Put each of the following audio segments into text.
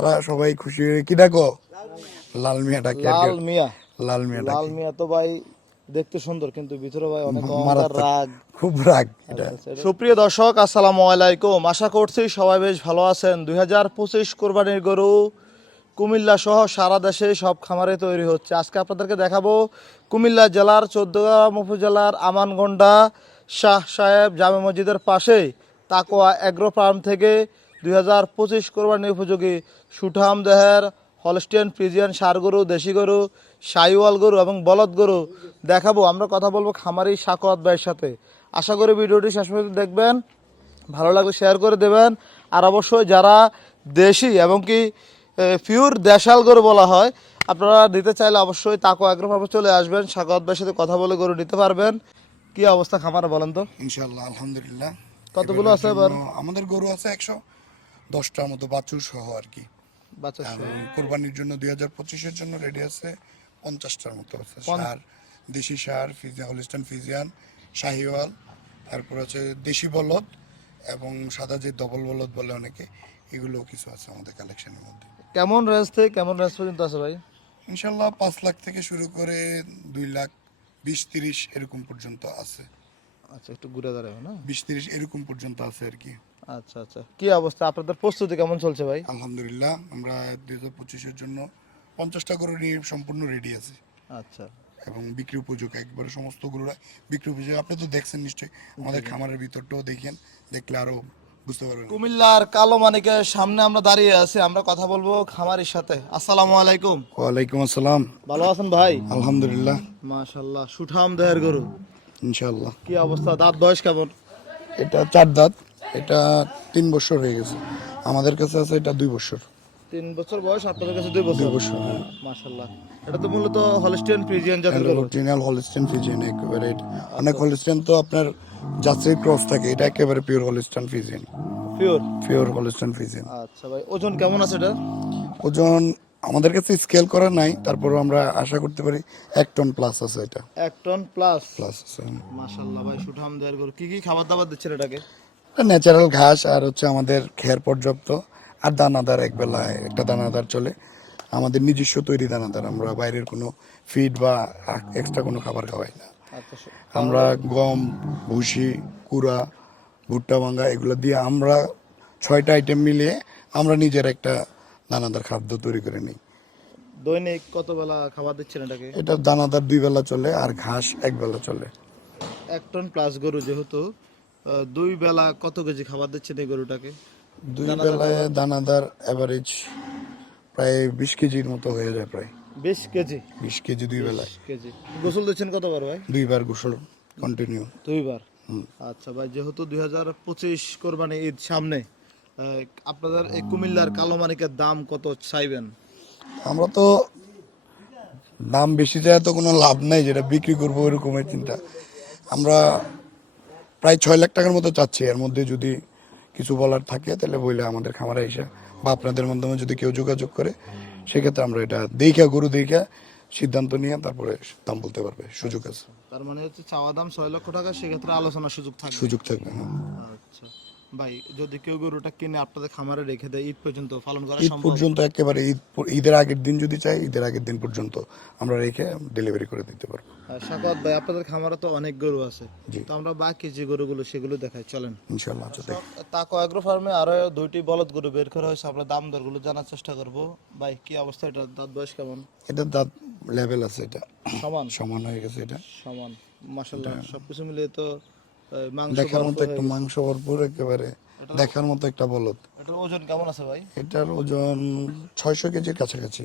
তারা সবাই খুশি হয়ে কি ডাকো লাল মিয়া ডাকে কি। লাল মিয়া। লাল মিয়া লাল মিয়া তো ভাই দেখতে সুন্দর কিন্তু ভিতরে ভাই অনেক রাগ। খুব রাগ সুপ্রিয় দর্শক আসসালামু আলাইকুম। আশা করছি সবাই বেশ ভালো আছেন। দুই হাজার পঁচিশ কোরবানির গরু কুমিল্লা সহ সারা দেশে সব খামারে তৈরি হচ্ছে। আজকে আপনাদেরকে দেখাবো কুমিল্লা জেলার চোদ্দগ্রাম উপজেলার আমানগন্ডা শাহ সাহেব জামে মসজিদের পাশে তাকোয়া অ্যাগ্রো ফার্ম থেকে দুই হাজার পঁচিশ কোরবানি উপযোগী সুঠাম দেহের হলস্টিয়ান ফ্রিজিয়ান সার গরু দেশি গরু সাইওয়াল গরু এবং বলদ গরু দেখাবো। আমরা কথা বলব খামারি সাকত ভাইয়ের সাথে। আশা করি ভিডিওটি শেষ পর্যন্ত দেখবেন। ভালো লাগলে শেয়ার করে দেবেন। আর অবশ্যই যারা দেশি এবং কি পিওর দেশাল গরু বলা হয় আপনারা নিতে চাইলে অবশ্যই তাকো আগ্রহভাবে চলে আসবেন। সাকত ভাইয়ের সাথে কথা বলে গরু নিতে পারবেন। কি অবস্থা খামারে বলেন তো? ইনশাল্লাহ আলহামদুলিল্লাহ। কতগুলো আছে এবার? আমাদের গরু আছে একশো। দশটার মতো বাছুর সহ আর কি। কোরবানির জন্য দুই হাজার পঁচিশের জন্য রেডি আছে পঞ্চাশটার মতো আছে। সার দেশি সার ফিজিয়ান হলিস্টান ফিজিয়ান শাহিওয়াল তারপর আছে দেশি বলদ এবং সাদা যে ডবল বলদ বলে অনেকে এগুলো কিছু আছে আমাদের কালেকশনের মধ্যে। কেমন রেঞ্জ থেকে কেমন রেঞ্জ পর্যন্ত আছে ভাই? ইনশাল্লাহ পাঁচ লাখ থেকে শুরু করে দুই লাখ বিশ তিরিশ এরকম পর্যন্ত আছে। আচ্ছা একটু ঘুরে দাঁড়াবে না বিশ তিরিশ এরকম পর্যন্ত আছে আর কি। আচ্ছা আচ্ছা। কি অবস্থা? আপনাদের প্রস্তুতি কেমন চলছে ভাই? আলহামদুলিল্লাহ আমরা দুই হাজার পঁচিশের জন্য পঞ্চাশটা গরু নিয়ে সম্পূর্ণ রেডি আছি। আচ্ছা। এবং বিক্রি উপযোগ একবারে সমস্ত গরুরা বিক্রি উপযোগ। আপনি তো দেখছেন নিশ্চয়ই আমাদের খামারের ভিতরটাও দেখেন দেখলে আরও বুঝতে পারবেন। কুমিল্লার কালো মানিকের সামনে আমরা দাঁড়িয়ে আছি আমরা কথা বলব খামারের সাথে। আসসালামু আলাইকুম। ওয়ালাইকুম আসসালাম। ভালো আছেন ভাই? আলহামদুলিল্লাহ। মাশাল্লাহ সুঠাম দেহের গরু। ইনশাল্লাহ কি অবস্থা? দাঁত বয়স কেমন? এটা চার দাঁত। এটা তিন বছর হয়ে গেছে। আমাদের কাছে আছে এটা দুই বছর। তিন বছর বয়স আপনাদের কাছে দুই বছর? দুই বছর হ্যাঁ। মাশাল্লাহ এটা তো মূলত হলস্টিয়ান ফ্রিজিয়ান জাতের গরু। অরিজিনাল হলিস্টেন ফিজিয়ান একেবারে অনেক হলিস্টেন তো আপনার যাত্রী ক্রস থাকে এটা একেবারে pure Holstein Friesian pure pure Holstein Friesian আচ্ছা ভাই ওজন কেমন আছে এটা? ওজন আমাদের কাছে স্কেল করা নাই তারপর আমরা আশা করতে পারি এক টন প্লাস আছে এটা। এক টন প্লাস প্লাস আছে মাশাল্লাহ ভাই সুঠাম দেহের গরু। কি কি খাবার দাবার দিচ্ছেন এটাকে? ন্যাচারাল ঘাস আর হচ্ছে আমাদের খের পর্যাপ্ত। আর দানাদার এক বেলায় একটা দানাদার চলে। আমাদের নিজস্ব তৈরি দানাদার আমরা বাইরের কোনো ফিড বা এক্সট্রা কোনো খাবার খাওয়াই না। আচ্ছা আমরা গম ভুসি কুড়া ভুট্টা ভাঙ্গা এগুলো দিয়ে আমরা ছয়টা আইটেম মিলিয়ে আমরা নিজের একটা দানাদার খাদ্য তৈরি করে নিই। দৈনিক কত বেলা খাবার দিচ্ছেন এটাকে? এটা দানাদার দুই বেলা চলে আর ঘাস এক বেলা চলে। এক টন প্লাস গরু যেহেতু দুই বেলা কত কেজি খাবার দিচ্ছেন এই গরুটাকে? দুই বেলায় দানাদার অ্যাভারেজ প্রায় বিশ কেজির মতো হয়ে যায় প্রায়। বিশ কেজি? বিশ কেজি দুই বেলায়। কেজি। গোসল দিচ্ছেন কতবার ভাই? দুইবার গোসল কন্টিনিউ দুইবার? আচ্ছা ভাই যেহেতু দুই হাজার পঁচিশ কোরবানি ঈদ সামনে আপনাদের এই কুমিল্লার কালো মানিকের দাম কত চাইবেন? আমরা তো দাম বেশি যায় তো কোনো লাভ নাই যেটা বিক্রি করব এরকমের চিন্তা আমরা প্রায় ছয় লাখ টাকার মতো চাচ্ছি। এর মধ্যে যদি কিছু বলার থাকে তাহলে বইলে আমাদের খামারে এসে বা আপনাদের মাধ্যমে যদি কেউ যোগাযোগ করে সেক্ষেত্রে আমরা এটা দেখা গরু দেখা সিদ্ধান্ত নিয়ে তারপরে দাম বলতে পারবে সুযোগ আছে। তার মানে হচ্ছে চাওয়া দাম ছয় লক্ষ টাকা সেক্ষেত্রে আলোচনার সুযোগ থাকবে। সুযোগ থাকবে হ্যাঁ। আচ্ছা। ভাই যদি কেউ গরুটা কিনে আপনাদের খামারে রেখে দেয় ঈদ পর্যন্ত পালন করা ঈদ সম্ভব? পর্যন্ত একেবারে ঈদ ঈদের আগের দিন যদি চাই ঈদের আগের দিন পর্যন্ত আমরা রেখে ডেলিভারি করে দিতে পারব। আর শাকত ভাই আপনাদের খামারে তো অনেক গরু আছে। তো আমরা বাকি যে গরুগুলো সেগুলো দেখাই চলেন। ইনশাল্লাহ আচ্ছা দেখ। তা কয়েগ্রো ফার্মে আরও দুইটি বলদ গরু বের করা হয়েছে আমরা দাম দরগুলো জানার চেষ্টা করব। ভাই কি অবস্থা এটা? দাঁত বয়স কেমন? এটা দাঁত লেভেল আছে এটা। সমান? সমান হয়ে গেছে এটা। সমান মাশাল্লাহ সবকিছু মিলিয়ে তো দেখার মতো একটা মাংস ভরপুর একেবারে। দেখার মতো একটা বলদ। এটার ওজন কেমন আছে ভাই? এটার ওজন ছয়শো কেজির কাছাকাছি।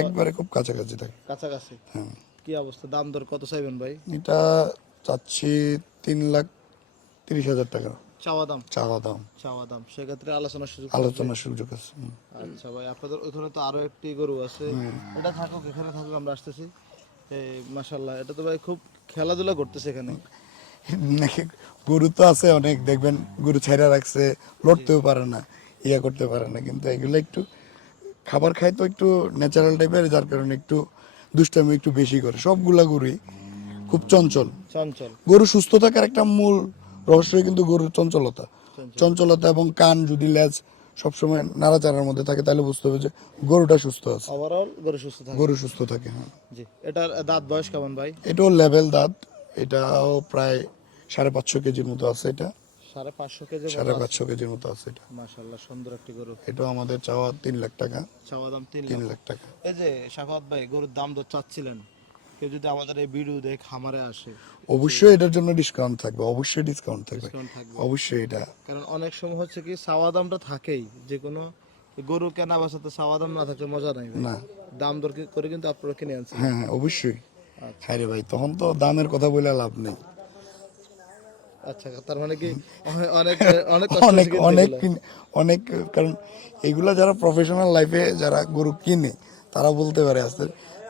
একবারে খুব কাছাকাছি থাকে কাছাকাছি? হ্যাঁ। কি অবস্থা? দাম দর কত চাইবেন ভাই? এটা চাচ্ছি তিন লাখ তিরিশ হাজার টাকা। চাওয়া দাম? চাওয়া দাম। চাওয়া দাম। সেক্ষেত্রে আলোচনার সুযোগ আলোচনার সুযোগ আছে। আচ্ছা ভাই আপনাদের ওইখানে তো আরও একটি গরু আছে। এটা থাকুক এখানে থাকুক আমরা আসতেছি। এই মাশাল্লাহ এটা তো ভাই খুব খেলাধুলা করতেছে এখানে। গরু তো আছে অনেক দেখবেন গরু ছাইরা রাখছে লড়তেও পারে না ইয়া করতে পারে না কিন্তু এগুলো একটু খাবার খায় তো একটু ন্যাচারাল টাইপের যার কারণে একটু দুষ্টামি একটু বেশি করে সবগুলা গরুই খুব চঞ্চল। চঞ্চল। গরু সুস্থ থাকার একটা মূল রহস্য কিন্তু গরুর চঞ্চলতা। চঞ্চলতা এবং কান যদি লেজ সবসময় নাড়াচাড়ার মধ্যে থাকে তাহলে বুঝতে হবে যে গরুটা সুস্থ আছে। ওভারঅল গরু সুস্থ থাকে। গরু সুস্থ থাকে হ্যাঁ। জি এটার দাঁত বয়স কেমন ভাই? এটাও লেভেল দাঁত। এটাও প্রায় সাড়ে পাঁচশো কেজির মতো আছে এটা। সাড়ে পাঁচশো কেজি সাড়ে পাঁচশো কেজির মতো আছে এটা। মাশাল্লাহ সুন্দর একটি গরু। এটাও আমাদের চাওয়া তিন লাখ টাকা। চাওয়া দাম তিন তিন লাখ। টাকা। এই যে শাফাত ভাই গরুর দাম তো চাচ্ছিলেন। কেউ যদি আমাদের এই ভিডিও দেখে খামারে আসে। অবশ্যই এটার জন্য ডিসকাউন্ট থাকবে অবশ্যই ডিসকাউন্ট থাকবে। অবশ্যই এটা। কারণ অনেক সময় হচ্ছে কি চাওয়া দামটা থাকেই। যে কোনো গরু কেনা চাওয়া দাম না থাকলে মজা নাই না। দাম দর করে কিন্তু আপনারা কিনে আনছেন। হ্যাঁ হ্যাঁ অবশ্যই। হ্যাঁ রে ভাই তখন তো দামের কথা বলে লাভ নেই। আচ্ছা তার মানে কি অনেক অনেক অনেক অনেক এগুলা। অনেক কারণ এগুলা যারা প্রফেশনাল লাইফে যারা গরু কিনে তারা বলতে পারে আস্তে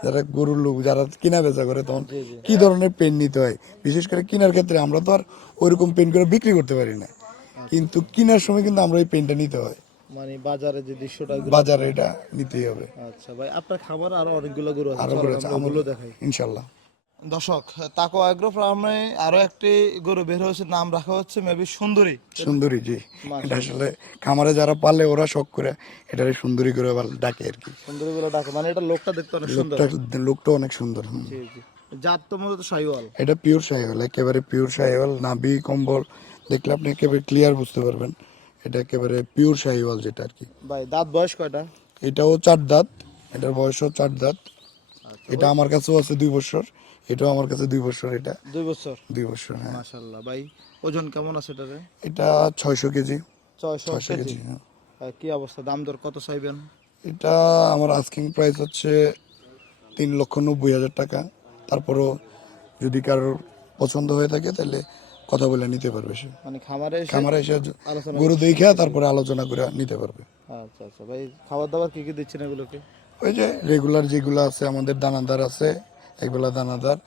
যারা গরুর লোক যারা কিনা বেচা করে তখন কি ধরনের পেন নিতে হয়? বিশেষ করে কেনার ক্ষেত্রে আমরা তো আর ওইরকম পেন করে বিক্রি করতে পারি না। কিন্তু কেনার সময় কিন্তু আমরা ওই পেনটা নিতে হয়। মানে বাজারে যে দৃশ্যটা বাজারে এটা নিতেই হবে। আচ্ছা ভাই আপনার খাবার আরও অনেকগুলো গরু আছে আরও চলেন আছে আমরা দেখাই। ইনশাল্লাহ। দর্শক তাকো অ্যাগ্রো ফার্মে আরও একটি গরু বের হয়েছে নাম রাখা হচ্ছে মেবি সুন্দরী। সুন্দরী জি। এটা আসলে খামারে যারা পালে ওরা শখ করে এটারে সুন্দরী করে আবার ডাকে আর কি। সুন্দরী বলে ডাকে মানে এটা লোকটা দেখতে অনেক সুন্দর। লোকটা লোকটা অনেক সুন্দর। জি জি। জাত তো মূলত এটা পিওর সাইওয়াল একেবারে পিওর সাইওয়াল নাভি কম্বল দেখলে আপনি একেবারে ক্লিয়ার বুঝতে পারবেন। এটা একেবারে পিওর সাইওয়াল যেটা আর কি। ভাই দাঁত বয়স কয়টা? এটাও চার দাঁত এটার বয়সও চার দাঁত। আচ্ছা এটা আমার কাছেও আছে দুই বছর এটাও আমার কাছে দুই বছর এটা। দুই বছর? দুই বছর হ্যাঁ। মাশাল্লাহ ভাই ওজন কেমন আছে এটারে? এটা ছয়শো কেজি। ছয়শো ছয়শো কেজি? কেজি হ্যাঁ। কি অবস্থা? দাম দর কত চাইবেন? এটা আমার আস্কিং প্রাইস হচ্ছে তিন লক্ষ নব্বই হাজার টাকা। তারপরও যদি কারোর পছন্দ হয়ে থাকে তাহলে কথা বলে নিতে পারবে সে। মানে খামারে খামারে এসে গরু দেখে তারপরে আলোচনা করে নিতে পারবে। আচ্ছা আচ্ছা। ভাই খাবার দাবার কি কি দিচ্ছেন এগুলোকে? ওই যে রেগুলার যেগুলো আছে আমাদের দানাদার আছে একবেলা দানাদার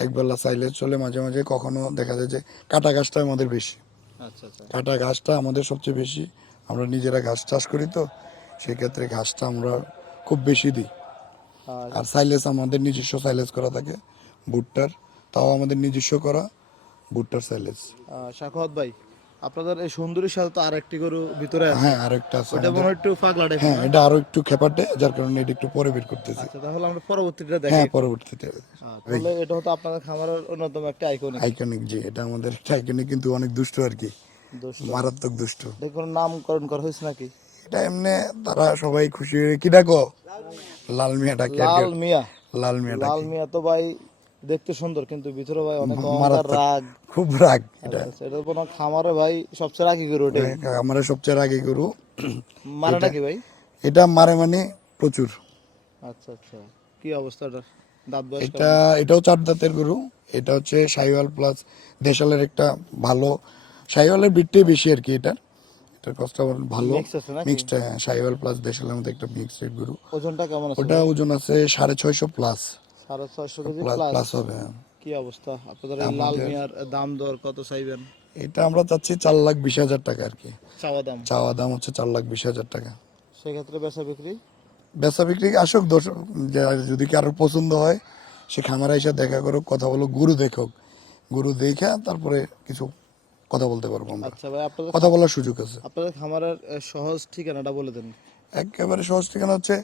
একবেলা সাইলেজ চলে মাঝে মাঝে। কখনো দেখা যায় যে কাটা ঘাসটা আমাদের বেশি। আচ্ছা আচ্ছা। কাটা ঘাসটা আমাদের সবচেয়ে বেশি। আমরা নিজেরা ঘাস চাষ করি তো সেক্ষেত্রে ঘাসটা আমরা খুব বেশি দিই। আর সাইলেজ আমাদের নিজস্ব সাইলেজ করা থাকে ভুট্টার তাও আমাদের নিজস্ব করা। ভুট্টার সাইলেজ শাখাওয়াত ভাই আপনাদের এই সুন্দরীর সাথে তো আরেকটি গরু ভিতরে আছে। হ্যাঁ আরেকটা আছে। ওটা মনে একটু পাগলা টাইপের হ্যাঁ এটা আরও একটু খেপাটে যার কারণে এটা একটু পরে বের করতেছি। আচ্ছা তাহলে আমরা পরবর্তীটা দেখি। হ্যাঁ পরবর্তীতে। তাহলে এটা হতো আপনাদের খামারের অন্যতম একটা আইকনিক আইকনিক জি এটা আমাদের আইকনিক কিন্তু অনেক দুষ্ট আর কি। মারাত্মক দুষ্ট। দেখুন নামকরণ করা হয়েছে নাকি? এটা এমনি তারা সবাই খুশি হয়ে কি ডাকো? লাল মিয়া ডাকে। লাল মিয়া। লাল মিয়া লাল মিয়া তো ভাই দেখতে সুন্দর কিন্তু ভিতরে ভাই অনেক রাগ। খুব রাগ এটা। এটা কোনো খামারে ভাই সবচেয়ে রাগি গরু ওটাই আমার সবচেয়ে রাগে গরু। মানে নাকি ভাই? এটা মারে মানে প্রচুর। আচ্ছা আচ্ছা। কি অবস্থা এটার দাঁত বয়স এটা এটাও চার দাঁতের গরু। এটা হচ্ছে সাইওয়াল প্লাস দেশালের একটা ভালো সাইওয়ালের বিটটাই বেশি আর কি এটা। এটার ভালো? মিক্সড সাইওয়াল প্লাস দেশালের মধ্যে একটা মিক্সড গরু। ওজনটা কেমন আছে? ওটা ওজন আছে সাড়ে ছয়শো প্লাস সাড়ে ছয়শো কেজি প্লাস প্লাস প্লাস হবে হ্যাঁ। কি অবস্থা? আপনাদের লাল মিয়ার দাম দর কত চাইবেন? এটা আমরা চাচ্ছি চার লাখ বিশ হাজার টাকা আর কি। চাওয়া দাম? চাওয়া দাম হচ্ছে চার লাখ বিশ হাজার টাকা। সেক্ষেত্রে বেচা বিক্রি? বেচা বিক্রি আসুক যে- যদি কারোর পছন্দ হয় সে খামারে এসে দেখা করুক কথা বলো গরু দেখুক। গরু দেখে তারপরে কিছু কথা বলতে পারব আমরা। আচ্ছা ভাই আপনাদের কথা বলার সুযোগ আছে। আপনাদের খামারের সহজ ঠিকানাটা বলে দেন। একেবারে সহজ ঠিকানা হচ্ছে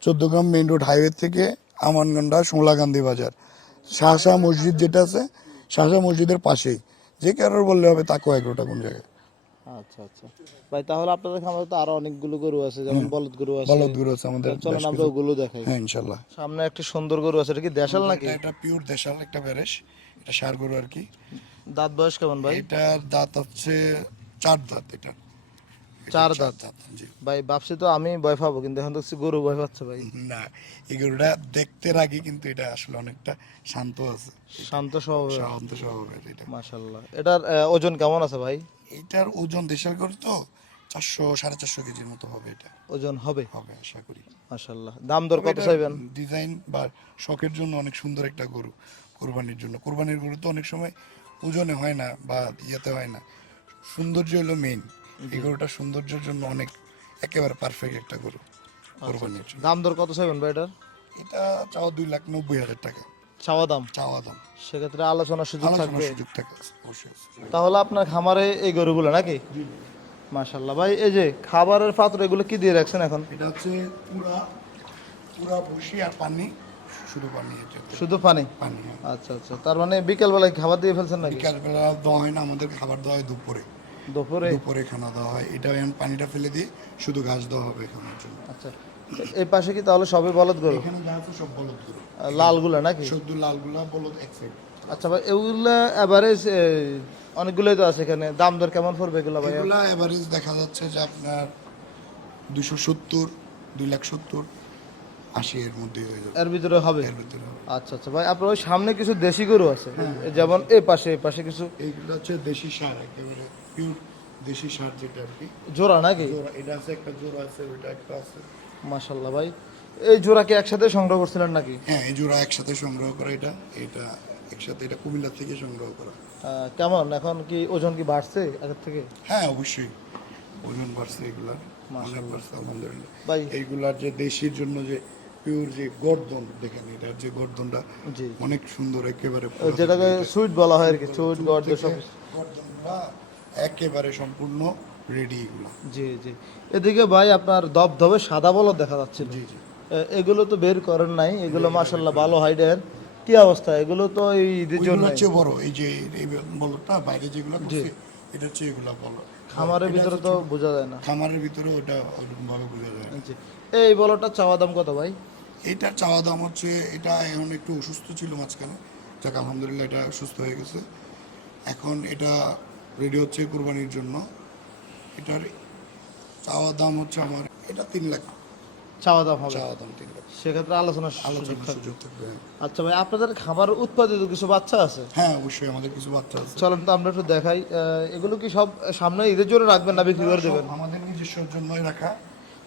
চোদ্দগ্রাম মেইন রোড হাইওয়ে থেকে আমানগন্ডা সোলাকান্দি বাজার। শাহশাহ মসজিদ যেটা আছে শাহশাহ মসজিদের পাশেই। যে কারোর বললে হবে তাকেও এগারোটা কোন জায়গায়। আচ্ছা আচ্ছা। ভাই তাহলে আপনাদের খামারে তো আরও অনেকগুলো গরু আছে যেমন বলদ গরু আছে। বলদ গরু আছে আমাদের চলেন আমরা ওগুলো দেখাই। হ্যাঁ সামনে একটা সুন্দর গরু আছে এটা কি দেশাল নাকি? এটা পিওর দেশাল একটা এটা সার গরু আর কি। দাঁত বয়স কেমন ভাই? এটার দাঁত হচ্ছে চার দাঁত এটা। চার দাঁত। ভাই ভাবছি তো আমি ভয় পাবো কিন্তু এখন দেখছি গরু ভয় পাচ্ছে ভাই। না এই গরুটা দেখতে রাগি কিন্তু এটা আসলে অনেকটা শান্ত আছে। শান্ত স্বভাবের। শান্ত স্বভাবের এটা। মাশাল্লাহ এটার ওজন কেমন আছে ভাই? এটার ওজন দেশাল গরু তো চারশো সাড়ে চারশো কেজির মতো হবে এটা। ওজন হবে? হবে আশা করি। মাশাল্লাহ দাম দর কত চাইবেন? ডিজাইন বা শখের জন্য অনেক সুন্দর একটা গরু কোরবানির জন্য। কোরবানির গরু তো অনেক সময় ওজনে হয় না বা ইয়েতে হয় না। সৌন্দর্য হলো মেইন এই গরুটা সৌন্দর্যের জন্য অনেক একেবারে পারফেক্ট একটা গরু কোরবানির জন্য দাম দর কত চাইবেন ভাই এটার? এটা চাওয়া দুই লাখ নব্বই হাজার টাকা। চাওয়া দাম? চাওয়া দাম। সেক্ষেত্রে আলোচনার সুযোগ থাকবে। সুযোগ থাকে তাহলে আপনার খামারে এই গরুগুলো নাকি? মাশাল্লাহ ভাই এই যে খাবারের পাত্র এগুলো কি দিয়ে রাখছেন এখন? এটা হচ্ছে পুরা পুরা ভুসি আর পানি শুধু পানি এটা শুধু পানি? পানি হ্যাঁ। আচ্ছা আচ্ছা। তার মানে বিকেল বেলায় খাবার দিয়ে ফেলছেন নাকি? বিকালবেলা দেওয়া হয় না আমাদের খাবার দেওয়া হয় দুপুরে। দুপুরে? দুপুরে খানা দেওয়া হয়। এটা এখন পানিটা ফেলে দিয়ে শুধু ঘাস দেওয়া হবে জন্য। আচ্ছা। এই পাশে কি তাহলে সবই বলদ গরু? এখানে যা আছে সব বলদ গরু। লালগুলা নাকি? শুধু লালগুলা বলদ এক সাইড। আচ্ছা ভাই এগুলো এভারেজ অনেকগুলোই তো আছে এখানে। দাম দর কেমন পড়বে এগুলো ভাই এগুলা এভারেজ দেখা যাচ্ছে যে আপনার দুশো সত্তর দুই লাখ সত্তর আশি এর মধ্যে হয়ে যাবে। এর ভিতরে হবে? এর ভিতরে আচ্ছা আচ্ছা ভাই আপনার ওই সামনে কিছু দেশি গরু আছে? যেমন এই পাশে এই পাশে কিছু? এইগুলো হচ্ছে দেশি সার একেবারে পিওর দেশি সার যেটা আর কি। জোড়া নাকি? এটা আছে একটা জোড়া আছে ওইটা একটা আছে। মাশাল্লাহ ভাই এই জোড়া কি একসাথে সংগ্রহ করছিলেন নাকি? হ্যাঁ এই জোড়া একসাথে সংগ্রহ করা এটা এটা একসাথে এটা কুমিল্লা থেকে সংগ্রহ করা। কেমন? এখন কি ওজন কি বাড়ছে আগের থেকে? হ্যাঁ অবশ্যই। ওজন বাড়ছে এগুলার অনেক বাড়ছে আলহামদুলিল্লাহ। ভাই। এইগুলার যে দেশির জন্য যে পিওর যে গর্দন দেখেন এটার যে গর্দনটা অনেক সুন্দর একেবারে যেটাকে সুইট বলা হয় আর কি সুইট গর্দ সব। গর্দনটা একেবারে সম্পূর্ণ রেডি এগুলো। জি জি। এদিকে ভাই আপনার ধবধবে সাদা বলদ দেখা যাচ্ছে। জি জি। এগুলো তো বের করেন নাই। এগুলো মাশাল্লাহ ভালো হাইডের কি অবস্থা? এগুলো তো এই ঈদের জন্য। হচ্ছে বড় এই যে এই বলটা বাইরে যেগুলো করছে এটা হচ্ছে এগুলো বলো খামারের ভিতরে তো বোঝা যায় না। খামারের ভিতরে ওটা ভাবে বোঝা যায়। না জি। এই বলটা চাওয়া দাম কত ভাই? এইটার চাওয়া দাম হচ্ছে এটা এখন একটু অসুস্থ ছিল মাঝখানে। যাক আলহামদুলিল্লাহ এটা সুস্থ হয়ে গেছে। এখন এটা রেডি হচ্ছে কোরবানির জন্য। এটার চাওয়া দাম হচ্ছে আমার এটা তিন লাখ। চাওয়া দাম হবে? চাওয়া দাম তিন লাখ। সেক্ষেত্রে আলোচনা সুযোগ আলোচনার সুযোগ থাকবে আচ্ছা ভাই আপনাদের খাবার উৎপাদিত কিছু বাচ্চা আছে? হ্যাঁ অবশ্যই আমাদের কিছু বাচ্চা আছে। চলেন তো আমরা একটু দেখাই। এগুলো কি সব সামনে ঈদের জন্য রাখবেন না বিক্রি করে দেবেন? আমাদের নিজস্ব জন্যই রাখা।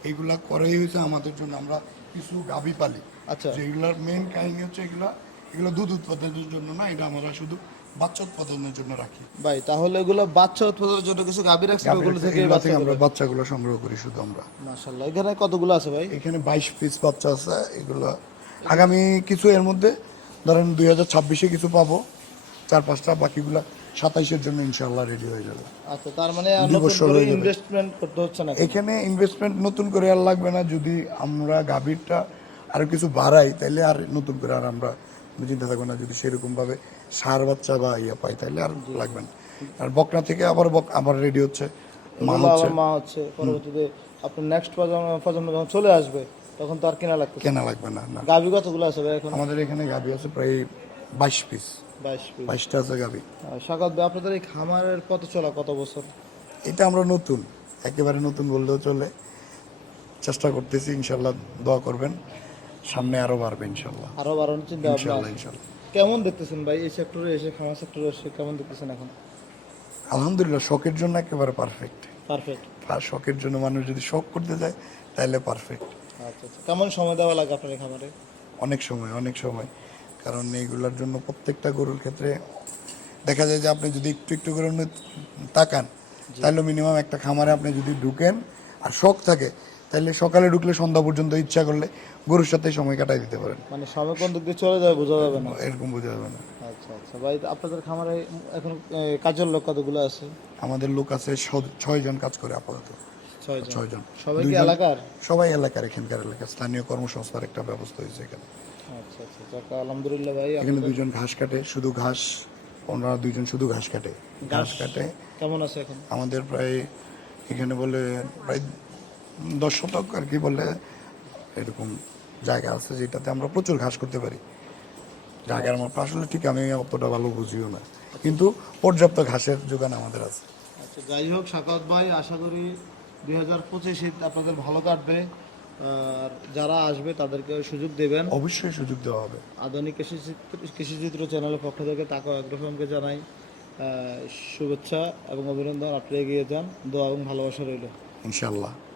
এইগুলা করাই হয়েছে আমাদের জন্য। আমরা কিছু গাভী পালি। আচ্ছা। যেগুলার মেইন কাহিনী হচ্ছে এগুলা এগুলো দুধ উৎপাদনের জন্য না এটা আমরা শুধু বাচ্চা উৎপাদনের জন্য রাখি। ভাই তাহলে এগুলো বাচ্চা উৎপাদনের জন্য কিছু গাভী রাখছেন ওগুলো থেকে বাচ্চা আমরা বাচ্চাগুলো সংগ্রহ করি শুধু আমরা। মাশাআল্লাহ এখানে কতগুলো আছে ভাই? এখানে বাইশ পিস বাচ্চা আছে এগুলো আগামী কিছু এর মধ্যে ধরেন দুই হাজার ছাব্বিশে কিছু পাবো চার পাঁচটা বাকিগুলা সাতাইশের জন্য ইনশাল্লাহ রেডি হয়ে যাবে। আচ্ছা তার মানে ইনভেস্টমেন্ট করতে হচ্ছে না এখানে ইনভেস্টমেন্ট নতুন করে আর লাগবে না যদি আমরা গাভীরটা আরও কিছু বাড়াই তাহলে আর নতুন করে আর আমরা চিন্তা থাকব না যদি সেরকম ভাবে সার বাচ্চা বা ইয়া পাই তাহলে আর লাগবে না। আর বকনা থেকে আবার বক আবার রেডি হচ্ছে মা হচ্ছে। মা হচ্ছে পরবর্তীতে আপনার নেক্সট প্রজন্ম প্রজন্ম যখন চলে আসবে তখন তো আর কেনা লাগতেছে কেনা লাগবে না না। গাভী কতগুলো আছে ভাই এখন? আমাদের এখানে গাভী আছে প্রায় বাইশ পিস বাইশ পিস বাইশটা আছে গাভী। সাকাত ভাই আপনাদের এই খামারের পথ চলা কত বছর? এটা আমরা নতুন একেবারে নতুন বললেও চলে। চেষ্টা করতেছি ইনশাল্লাহ দোয়া করবেন সামনে আরও বাড়বে ইনশাল্লাহ। আরও বাড়ানোর চিন্তা ইনশাল্লাহ ইনশাল্লাহ। কেমন দেখতেছেন ভাই? এই সেক্টরে এসে খামার সেক্টরে এসে কেমন দেখতেছেন এখন? আলহামদুলিল্লাহ শখের জন্য একেবারে পারফেক্ট পারফেক্ট শখের জন্য মানুষ যদি শখ করতে যায় তাহলে পারফেক্ট আচ্ছা আচ্ছা। কেমন সময় দেওয়া লাগে আপনার এই খামারে? অনেক সময় অনেক সময়। কারণ এইগুলোর জন্য প্রত্যেকটা গরুর ক্ষেত্রে দেখা যায় যে আপনি যদি একটু একটু করে তাকান তাহলে মিনিমাম একটা খামারে আপনি যদি ঢুকেন আর শখ থাকে তাহলে সকালে ঢুকলে সন্ধ্যা পর্যন্ত ইচ্ছা করলে গরুর সাথে সময় কাটাই দিতে পারেন। মানে সময় কোন দিক দিয়ে চলে যাবে বোঝা যাবে না। এরকম বোঝা যাবে না। আচ্ছা আচ্ছা। ভাই আপনাদের খামারে এখন কাজের লোক কতগুলো আছে? আমাদের লোক আছে ছ- ছয়জন কাজ করে আপাতত। ছয় জন। সবাই কি এলাকার? সবাই এলাকার এখানকার এলাকা। স্থানীয় কর্মসংস্থার একটা ব্যবস্থা হয়েছে এখানে। আচ্ছা আচ্ছা। আলহামদুলিল্লাহ ভাই এখানে দুজন ঘাস কাটে শুধু ঘাস ওনারা দুইজন শুধু ঘাস কাটে। ঘাস কাটে। কেমন আছে এখন? আমাদের প্রায় এখানে বলে প্রায় দশ শতক আর কি বলে এরকম জায়গা আছে যেটাতে আমরা প্রচুর ঘাস করতে পারি। জায়গার মাপ আসলে ঠিক আমি অতটা ভালো বুঝিও না। কিন্তু পর্যাপ্ত ঘাসের যোগান আমাদের আছে। আচ্ছা যাই হোক সাকাত ভাই আশা করি দুই হাজার পঁচিশে আপনাদের ভালো কাটবে। আর যারা আসবে তাদেরকে সুযোগ দেবেন। অবশ্যই সুযোগ দেওয়া হবে। আধুনিক কৃষি কৃষিচিত্র চ্যানেলের পক্ষ থেকে তাকে আগ্রহমকে জানাই শুভেচ্ছা এবং অভিনন্দন। আপনি এগিয়ে যান। দোয়া এবং ভালোবাসা রইল। ইনশাল্লাহ